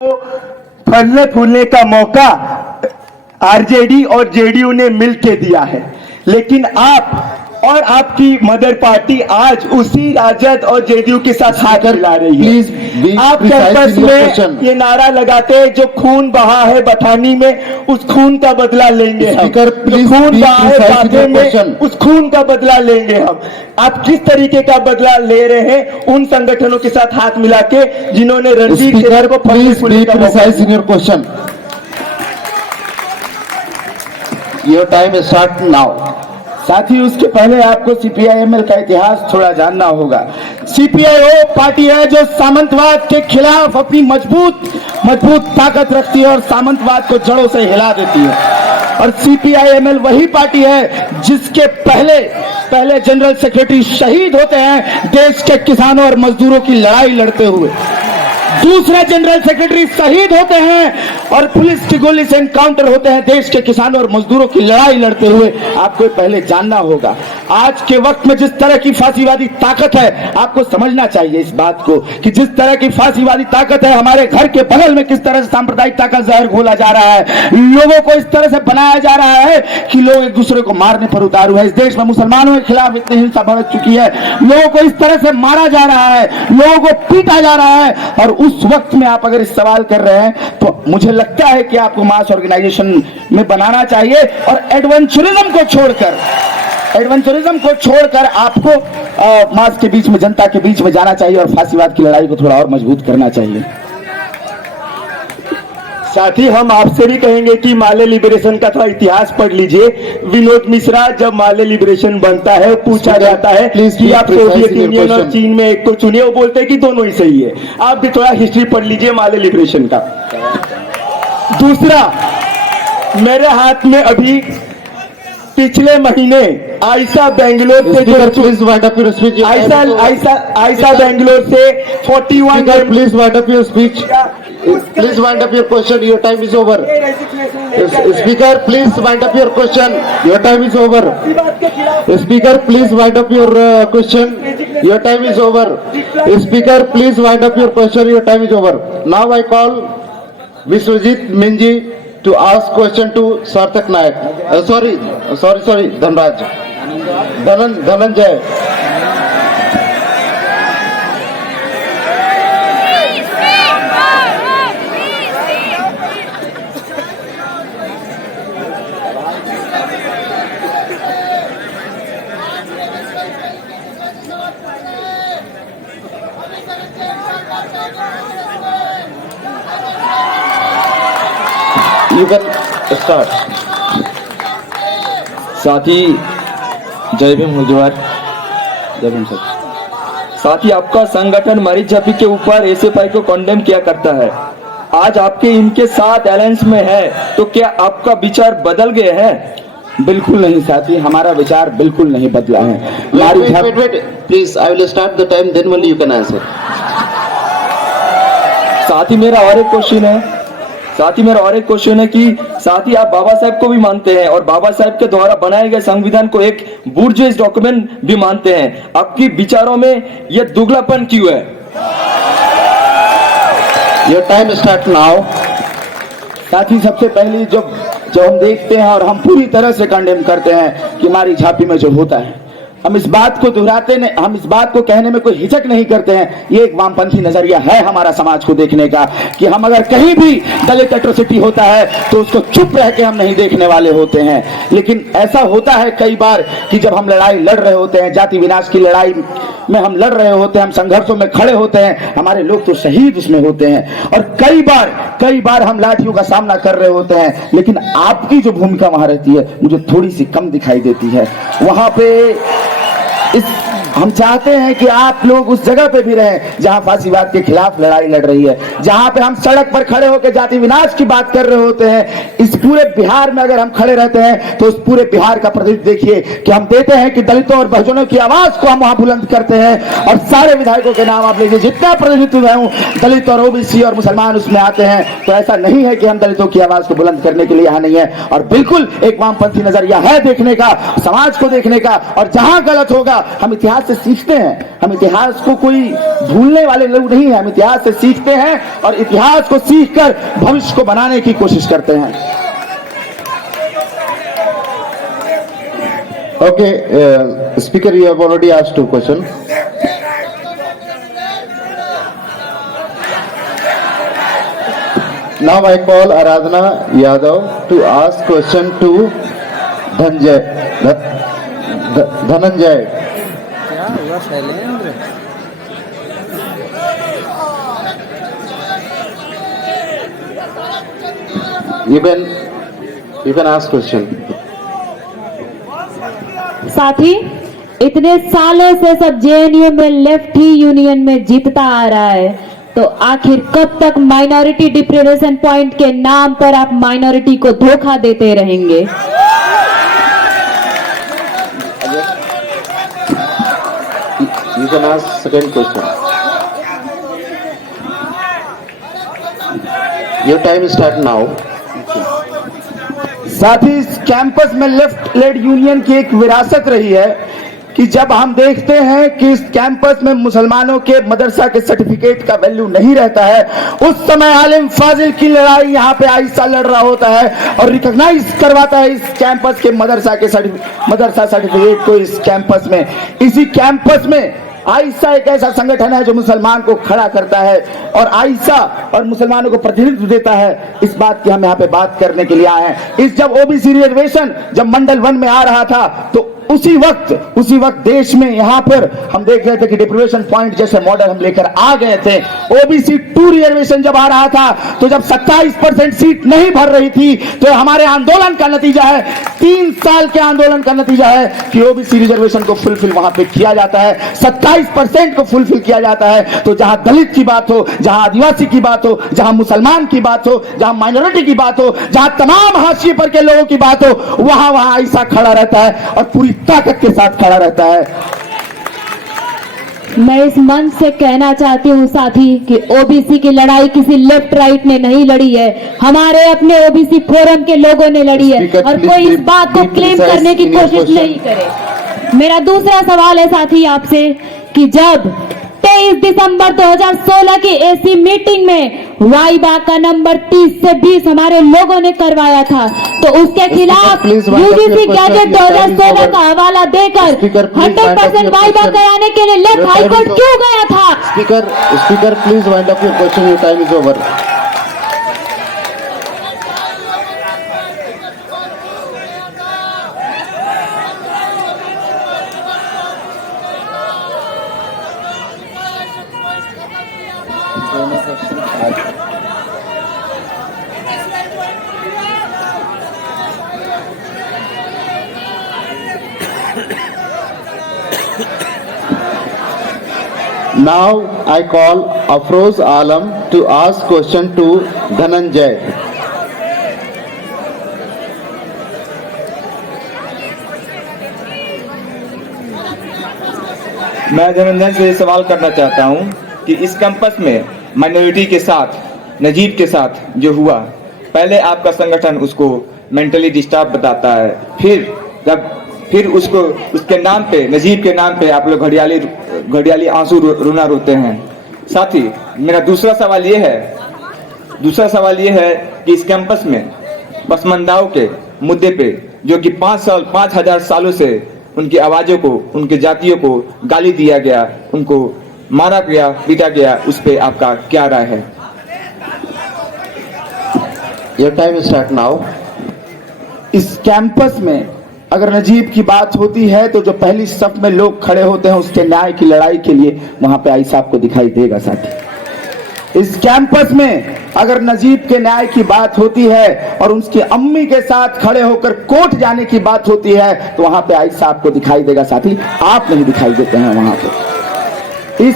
फलने फूलने का मौका आरजेडी और जेडीयू ने मिलकर दिया है, लेकिन आप और आपकी मदर पार्टी आज उसी राजद और जेडीयू के साथ हाथ मिला रही है। आप कैंपस में ये नारा लगाते हैं, जो खून बहा है बठानी में उस खून का बदला लेंगे हम, जो खून बहा है बाघे में उस खून का बदला लेंगे हम। आप किस तरीके का बदला ले रहे हैं उन संगठनों के साथ हाथ मिला के जिन्होंने रणजीत सिंह को question. Your time start now. साथ ही उसके पहले आपको सीपीआईएमएल का इतिहास थोड़ा जानना होगा। सीपीआई पार्टी है जो सामंतवाद के खिलाफ अपनी मजबूत ताकत रखती है और सामंतवाद को जड़ों से हिला देती है। और सीपीआईएमएल वही पार्टी है जिसके पहले जनरल सेक्रेटरी शहीद होते हैं देश के किसानों और मजदूरों की लड़ाई लड़ते हुए, दूसरे जनरल सेक्रेटरी शहीद होते हैं और पुलिस की गोली से एनकाउंटर होते हैं देश के किसानों और मजदूरों की लड़ाई लड़ते हुए। आपको पहले जानना होगा आज के वक्त में जिस तरह की फांसीवादी ताकत है, आपको समझना चाहिए इस बात को कि जिस तरह की फांसीवादी ताकत है, हमारे घर के बगल में किस तरह से सांप्रदायिकता का जहर घोला जा रहा है, लोगों को इस तरह से बनाया जा रहा है कि लोग एक दूसरे को मारने पर उतारू है। इस देश में मुसलमानों के खिलाफ इतनी हिंसा भड़क चुकी है, लोगों को इस तरह से मारा जा रहा है, लोगों को पीटा जा रहा है। और उस वक्त में आप अगर इस सवाल कर रहे हैं तो मुझे लगता है कि आपको मास ऑर्गेनाइजेशन में बनाना चाहिए और एडवेंचरिज्म को छोड़कर आपको मास के बीच में, जनता के बीच में जाना चाहिए और फांसीवाद की लड़ाई को थोड़ा और मजबूत करना चाहिए। साथ ही हम आपसे भी कहेंगे कि माले लिबरेशन का थोड़ा इतिहास पढ़ लीजिए। विनोद मिश्रा जब माले लिबरेशन बनता है, पूछा जाता है कि आप सोवियत यूनियन और चीन में एक को चुनिए, वो बोलते हैं कि दोनों ही सही है। आप भी थोड़ा हिस्ट्री पढ़ लीजिए माले लिबरेशन का। दूसरा, मेरे हाथ में अभी पिछले महीने आयशा बेंगलोर से आयशा बेंगलोर से 41 please wind up your speech. Please wind up your question. Your time is over. Speaker, please wind up your question. Your time is over. Speaker, please wind up your question. Your time is over. Speaker, please wind up your question. Your time is over. Now I call Viswajit Minji to ask question to Sarthak Naik. Sorry, Dhanraj. Dhananjay. You can start. साथी जय भीम हुजूर। जय Bhim sir. साथी आपका संगठन मरीज झपी के ऊपर SFI को कंडेम किया करता है। आज आपके इनके साथ अलायंस में है तो क्या आपका विचार बदल गए हैं? बिल्कुल नहीं साथी, हमारा विचार बिल्कुल नहीं बदला है। Wait. Please, I will start the time. Then only you can answer. साथी मेरा और एक क्वेश्चन है कि साथ ही आप बाबा साहब को भी मानते हैं और बाबा साहब के द्वारा बनाए गए संविधान को एक बुर्जुआ डॉक्यूमेंट भी मानते हैं। आपकी विचारों में यह दुगलापन क्यों है? Your time start now. साथी सबसे पहली जो हम देखते हैं और हम पूरी तरह से कंडेम करते हैं कि हमारी झांपी में जो होता है, हम इस बात को कहने में कोई हिचक नहीं करते हैं। ये एक वामपंथी नजरिया है हमारा समाज को देखने का कि हम अगर कहीं भी दलित एट्रोसिटी होता है तो उसको चुप रह के हम नहीं देखने वाले होते हैं। लेकिन ऐसा होता है कई बार कि जब हम लड़ाई लड़ रहे होते हैं, जाति विनाश की लड़ाई में हम लड़ रहे होते हैं, हम संघर्षों में खड़े होते हैं, हमारे लोग तो शहीद उसमें होते हैं और कई बार हम लाठियों का सामना कर रहे होते हैं। लेकिन आपकी जो भूमिका वहां रहती है मुझे थोड़ी सी कम दिखाई देती है। वहां पे हम चाहते हैं कि आप लोग उस जगह पे भी रहें जहां फांसीवाद के खिलाफ लड़ाई लड़ रही है, जहां पे हम सड़क पर खड़े होकर जाति विनाश की बात कर रहे होते हैं। इस पूरे बिहार में अगर हम खड़े रहते हैं तो उस पूरे बिहार का प्रतिनिधित्व देखिए कि हम देते हैं कि दलितों और बहुजनों की आवाज को हम वहां बुलंद करते हैं। और सारे विधायकों के नाम आप लीजिए, जितना प्रतिनिधित्व है दलित और ओबीसी और मुसलमान उसमें आते हैं। तो ऐसा नहीं है कि हम दलितों की आवाज को बुलंद करने के लिए यहाँ नहीं है। और बिल्कुल एक वामपंथी नजरिया है देखने का, समाज को देखने का, और जहां गलत होगा हम इतिहास से सीखते हैं। हम इतिहास को कोई भूलने वाले लोग नहीं हैं, हम इतिहास से सीखते हैं और इतिहास को सीखकर भविष्य को बनाने की कोशिश करते हैं। Okay, Speaker, you have already asked 2 questions. Now I call Aradhana Yadav to ask question to Dhananjay. You can ask question. साथी, इतने सालों से सब जेएनयू में लेफ्ट ही यूनियन में जीतता आ रहा है, तो आखिर कब तक माइनॉरिटी डिप्रेशन पॉइंट के नाम पर आप माइनॉरिटी को धोखा देते रहेंगे? You can ask second question. Your time start now. साथ ही इस कैंपस में लेफ्ट लेड यूनियन की एक विरासत रही है कि जब हम देखते हैं कि इस कैंपस में मुसलमानों के मदरसा के सर्टिफिकेट का वैल्यू नहीं रहता है, उस समय आलिम फाजिल की लड़ाई यहाँ पे आइसा लड़ रहा होता है और रिकॉग्नाइज करवाता है इस कैंपस के मदरसा सर्टिफिकेट को इस कैंपस में। इसी कैंपस में आइसा एक ऐसा संगठन है जो मुसलमान को खड़ा करता है और आइसा और मुसलमानों को प्रतिनिधित्व देता है। इस बात की हम यहाँ पे बात करने के लिए आए हैं। इस जब ओबीसी रिजर्वेशन जब मंडल 1 में आ रहा था तो उसी वक्त देश में यहाँ पर हम देख रहे थे कि डिप्रेशन पॉइंट जैसे मॉडल हम लेकर आ गए थे। ओबीसी 2 रिजर्वेशन जब आ रहा था तो जब 27% सीट नहीं भर रही थी तो हमारे आंदोलन का नतीजा है, 3 साल के आंदोलन का नतीजा है कि ओबीसी रिजर्वेशन को फुलफिल वहां पे किया जाता है, 27% को फुलफिल किया जाता है। तो जहां दलित की बात हो, जहां आदिवासी की बात हो, जहां मुसलमान की बात हो, जहां माइनॉरिटी की बात हो, जहां तमाम हाशिए पर के लोगों की बात हो, वहां ऐसा खड़ा रहता है और पूरी ताकत के साथ खड़ा रहता है। मैं इस मंच से कहना चाहती हूँ साथी कि ओबीसी की लड़ाई किसी लेफ्ट राइट ने नहीं लड़ी है, हमारे अपने ओबीसी फोरम के लोगों ने लड़ी है और कोई इस बात को क्लेम करने की कोशिश नहीं करे। मेरा दूसरा सवाल है साथी आपसे कि जब 23 दिसंबर 2016 की एसी मीटिंग में वाइबा का नंबर 30 से 20 हमारे लोगों ने करवाया था, तो उसके खिलाफ यूजीसी गैजेट 2016 का हवाला देकर 100% वाइबा कराने के लिए लेफ्ट हाईकोर्ट क्यों गया था? Speaker, please wind up your question. Your time is over. Now I call Afroz Alam to ask question to Dhananjay. मैं धनंजय से सवाल करना चाहता हूं कि इस कैंपस में माइनॉरिटी के साथ, नजीब के साथ जो हुआ, पहले आपका संगठन उसको मेंटली डिस्टर्ब बताता है, फिर उसको उसके नाम पे, नजीब के नाम पे आप लोग घड़ियाली आंसू रोना रोते हैं। साथ ही मेरा दूसरा सवाल ये है कि इस कैंपस में पसमंदाओं के मुद्दे पे जो कि 5,000 सालों से उनकी आवाजों को, उनके जातियों को गाली दिया गया, उनको मारा गया, पीटा गया, उस पे आपका क्या राय है? Your time start now. इस कैंपस में अगर नजीब की बात होती है तो जो पहली सफ में लोग खड़े होते हैं उसके न्याय की लड़ाई के लिए, वहां पे आइसा आपको दिखाई देगा साथी। इस कैंपस में अगर नजीब के न्याय की बात होती है और उसकी अम्मी के साथ खड़े होकर कोर्ट जाने की बात होती है तो वहां पे आइसा आपको दिखाई देगा साथी, आप नहीं दिखाई देते हैं वहां पे। इस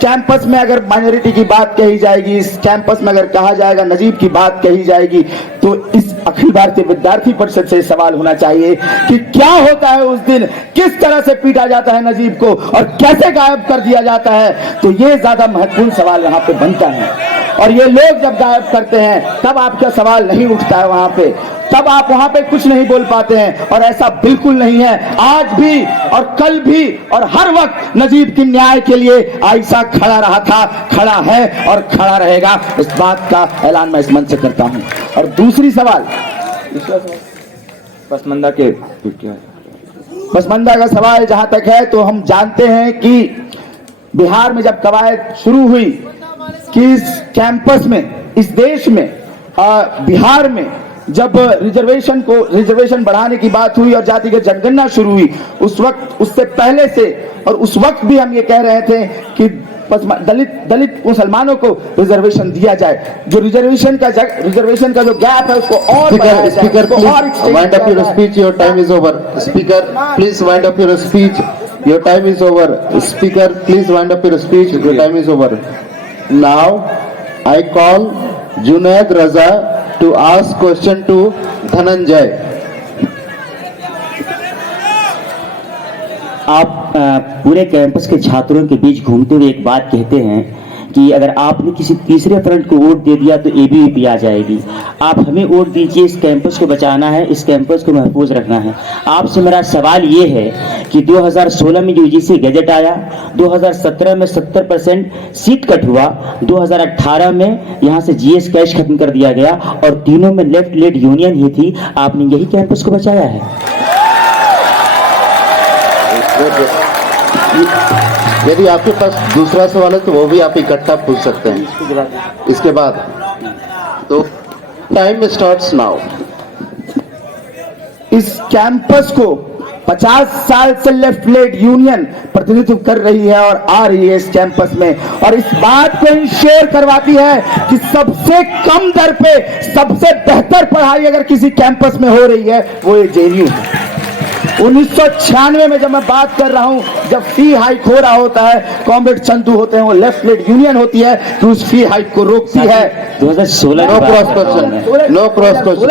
कैंपस में अगर माइनॉरिटी की बात कही जाएगी, इस कैंपस में अगर कहा जाएगा नजीब की बात कही जाएगी, तो इस अखिल भारतीय विद्यार्थी परिषद से सवाल होना चाहिए कि क्या होता है उस दिन, किस तरह से पीटा जाता है नजीब को और कैसे गायब कर दिया जाता है। तो ये ज्यादा महत्वपूर्ण सवाल यहाँ पे बनता है और ये लोग जब गायब करते हैं तब आपका सवाल नहीं उठता है वहां पे। तब आप वहां पे कुछ नहीं बोल पाते हैं, और ऐसा बिल्कुल नहीं है। आज भी और कल भी और हर वक्त नजीब की न्याय के लिए आयशा खड़ा रहा था, खड़ा है और खड़ा रहेगा। इस बात का ऐलान मैं इस मंच से करता हूं। और दूसरी सवाल पसमानदा के पसमानदा का सवाल जहां तक है, तो हम जानते हैं कि बिहार में जब कवायद शुरू हुई कि इस कैंपस में, इस देश में, बिहार में जब रिजर्वेशन बढ़ाने की बात हुई और जातिगत जनगणना शुरू हुई, उस वक्त, उससे पहले से और उस वक्त भी हम ये कह रहे थे कि दलित मुसलमानों को रिजर्वेशन दिया जाए। जो रिजर्वेशन का जो गैप है उसको और बढ़ाया जाए। Speaker, please wind up your speech. Your time is over. Speaker, please wind up your speech. Your time is over. Speaker, please wind up your speech. Your time is over. Now, I call Junaid Raza to ask question to Dhananjay. आप पूरे campus के छात्रों के बीच घूमते हुए एक बात कहते हैं कि अगर आपने किसी तीसरे फ्रंट को वोट दे दिया तो एबीवीपी आ जाएगी। आप हमें वोट दीजिए, इस कैंपस को बचाना है, इस कैंपस को महफूज रखना है। आपसे मेरा सवाल ये है कि 2016 में यूजीसी गैजेट आया, 2017 में 70% सीट कट हुआ, 2018 में यहाँ से जीएस कैश खत्म कर दिया गया और तीनों में लेफ्ट लेड यूनियन ही थी। आपने यही कैंपस को बचाया है। यदि आपके पास दूसरा सवाल है तो वो भी आप इकट्ठा पूछ सकते हैं इसके बाद। तो टाइम स्टार्ट्स नाउ। इस कैंपस को 50 साल से लेफ्ट लेड यूनियन प्रतिनिधित्व कर रही है और आ रही है इस कैंपस में, और इस बात को इंश्योर करवाती है कि सबसे कम दर पे सबसे बेहतर पढ़ाई अगर किसी कैंपस में हो रही है वो ये जेएनयू है। 1996 में जब मैं बात कर रहा हूं, जब फी हाइक हो रहा होता है, कॉमरेड चंदू होते हैं, वो लेफ्ट लेड यूनियन होती है कि उस फी हाइक को रोकती है। 2016 no cross question, no cross question,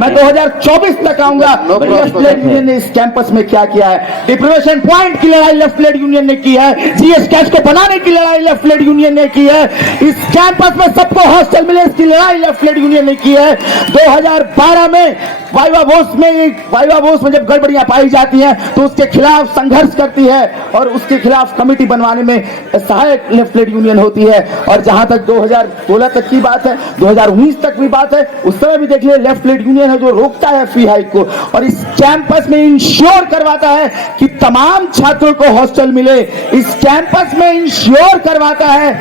मैं 2024 तक आऊंगा। लेफ्ट लेड यूनियन ने इस कैंपस में क्या किया है? डिप्रिवेशन पॉइंट की लड़ाई लेफ्ट लेड यूनियन ने की है, जीएस कैश को बनाने की लड़ाई लेफ्ट लेड यूनियन ने की है, इस कैंपस में सबको हॉस्टल मिले इसकी लड़ाई लेफ्ट लेड यूनियन ने की है। 2012 में वाइवा बोस में जब गड़बड़ियां पाई जाती हैं तो उसके खिलाफ संघर्ष करती है और उसके खिलाफ कमेटी बनवाने में सहायक लेफ्ट लेड यूनियन होती है। और जहां तक 2016 तक की बात है, 2019 तक भी बात है, उस समय भी देखिए लेफ्ट लेड यूनियन है जो रोकता है फी हाइक को और इस कैंपस में इंश्योर करवाता है कि तमाम छात्रों को हॉस्टल मिले। इस कैंपस में इंश्योर करवाता है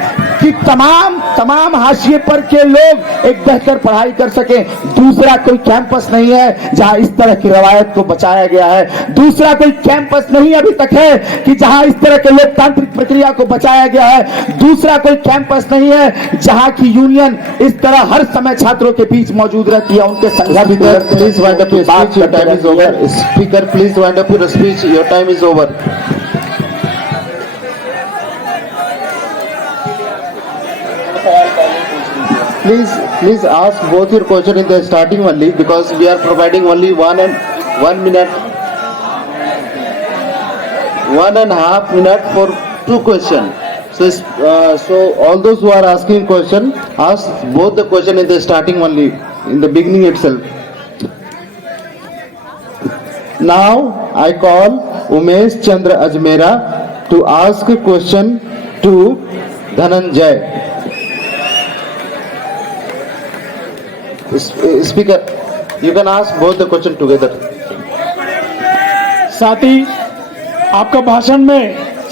कि तमाम हाशिए पर के लोग एक बेहतर पढ़ाई कर सके। दूसरा कोई कैंपस नहीं है जहां इस तरह की रवायत को बचाया गया है। दूसरा कोई कैंपस नहीं अभी तक है कि जहां इस तरह के लोकतांत्रिक प्रक्रिया को बचाया गया है। दूसरा कोई कैंपस नहीं है जहां की यूनियन इस तरह हर समय छात्रों के बीच मौजूद रहती है, उनके संघर्ष Speaker, please wind up your speech. Your time is over. Speaker, please wind up your speech. Your time is over. Please ask both your question in the starting only because we are providing only 1 minute, 1.5 minute for 2 questions. So all those who are asking question, ask both the question in the starting only, in the beginning itself. Now I call Umesh Chandra Ajmera to ask a question to Dhananjay. Speaker, you can ask both the question together. साथ ही आपका भाषण में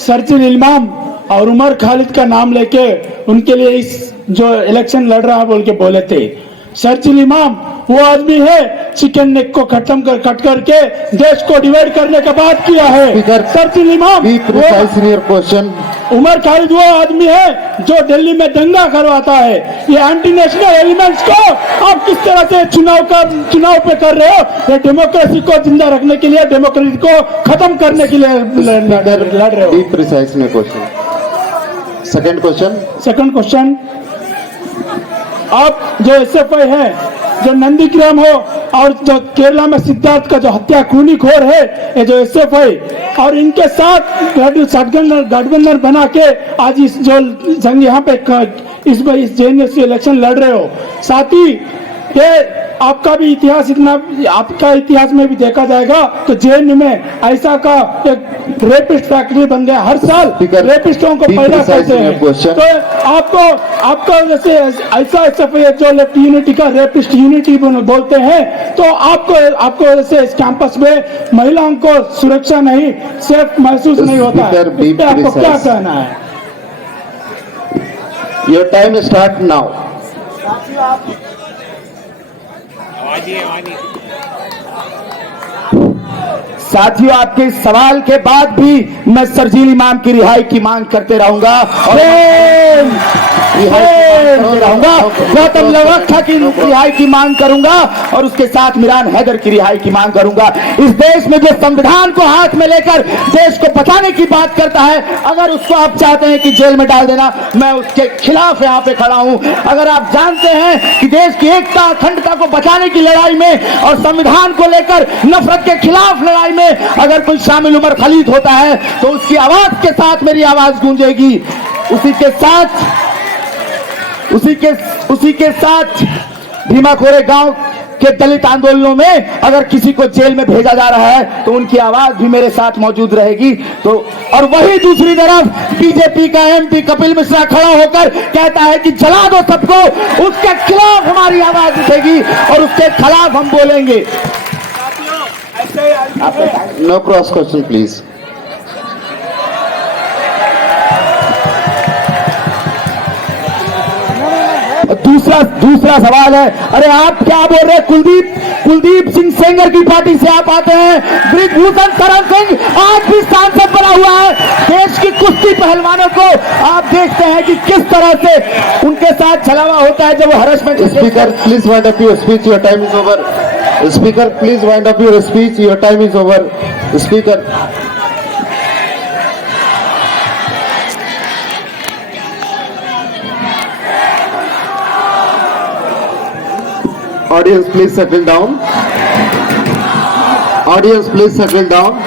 सर्जिल इमाम और उमर खालिद का नाम लेके उनके लिए इस जो इलेक्शन लड़ रहा है बोल के बोले थे। सर्जिल इमाम वो आदमी है चिकन नेक को कट करके देश को डिवाइड करने का बात किया है। Speaker, सर्जिल इमाम Be precise in your question. Umar Khalid वो आदमी है जो दिल्ली में दंगा करवाता है। ये एंटी नेशनल एलिमेंट्स को आप किस तरह से चुनाव पे कर रहे हो? ये डेमोक्रेसी को जिंदा रखने के लिए, डेमोक्रेसी को खत्म करने के लिए लड़ रहे हो। Be precise in your question. Second question. Second question, आप जो एसएफआई है, जो नंदीग्राम हो और जो केरला में सिद्धार्थ का जो हत्या खूनीखोर है, ये जो एसएफआई और इनके साथ गठबंधन बना के आज इस जो संघ यहाँ पे इस जेएनयू से इलेक्शन लड़ रहे हो। साथ ही ये आपका भी इतिहास इतना, आपका इतिहास में भी देखा जाएगा तो जेएनयू में ऐसा का एक रेपिस्ट फैक्ट्री बन गया, हर साल Speaker, रेपिस्टों को be पैदा precise करते in your हैं। question. तो आपको जैसे ऐसा एसएफआई जो लेफ्ट यूनिटी का रेपिस्ट यूनिटी बोलते हैं, तो आपको जैसे इस कैंपस में महिलाओं को सुरक्षा नहीं, सेफ महसूस नहीं होता है। Speaker, be इस पे आपको क्या precise. कहना है? Your time start now. साथियों, आपके इस सवाल के बाद भी मैं शर्जील इमाम की रिहाई की मांग करते रहूंगा और गौतम लवक्खा की रिहाई की मांग करूंगा और उसके साथ मिरान हैदर की रिहाई की मांग करूंगा। इस देश में जो संविधान को हाथ में लेकर देश को बचाने की बात करता है, अगर उसको आप चाहते हैं कि जेल में डाल देना, मैं उसके खिलाफ यहाँ पे खड़ा हूं। अगर आप जानते हैं कि देश की एकता अखंडता को बचाने की लड़ाई में और संविधान को लेकर नफरत के खिलाफ लड़ाई में अगर कोई शामिल उमर खलीद होता है तो उसकी आवाज के साथ मेरी आवाज गूंजेगी। उसी के साथ भीमा कोरे गांव के दलित आंदोलनों में अगर किसी को जेल में भेजा जा रहा है तो उनकी आवाज भी मेरे साथ मौजूद रहेगी। तो और वही दूसरी तरफ बीजेपी का एमपी कपिल मिश्रा खड़ा होकर कहता है कि जला दो सबको, उसके खिलाफ हमारी आवाज उठेगी और उसके खिलाफ हम बोलेंगे। No cross question, please. दूसरा सवाल है, अरे आप क्या बोल रहे हैं? कुलदीप सिंह सेंगर की पार्टी से आप आते हैं, ब्रिजभूषण शरण सिंह आज भी सांसद बना हुआ है। देश की कुश्ती पहलवानों को आप देखते हैं कि किस तरह से उनके साथ छलावा होता है जब वो हरसमेंट। Speaker, please wind up your speech. Your time is over. Speaker, please wind up your speech. Your time is over. Speaker. Audience, please settle down. Audience, please settle down.